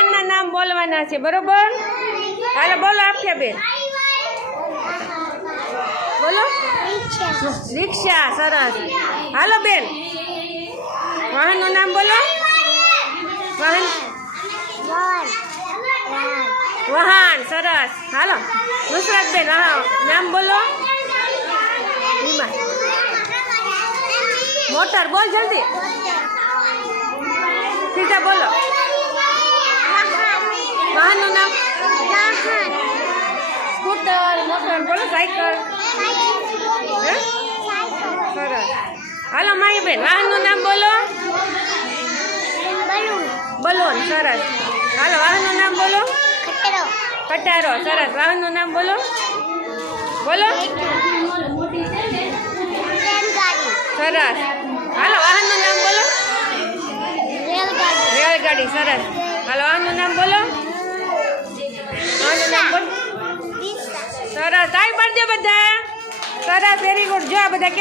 વાહનના નામ બોલવાના છે, બરોબર? હાલો બોલો આપ્યા બેન, બોલો. રિક્ષા, સરસ. હાલો બેન, વાહનનું નામ બોલો. વાહન, વાહન, સરસ. હાલો નુસરત બેન, નામ બોલો. મોટર, બોલ જલ્દી, સીધા બોલો. વાહનનું નામ સ્કૂટર, મોટર, બોલો. સાયકલ, સરસ. હાલો માહી બેન, વાહનનું નામ બોલો. બલૂન, સરસ. હાલો વાહનનું નામ બોલો. ખટારો, સરસ. વાહનનું નામ બોલો. બોલો. સરસ. હાલો વાહનનું નામ બોલો. રેલગાડી, સરસ. હાલો વાહનનું નામ બોલો. વાહનનું નામ બોલો. સરસ. તાળી પાડજો બધા. સરસ, વેરી ગુડ. જો આ બધા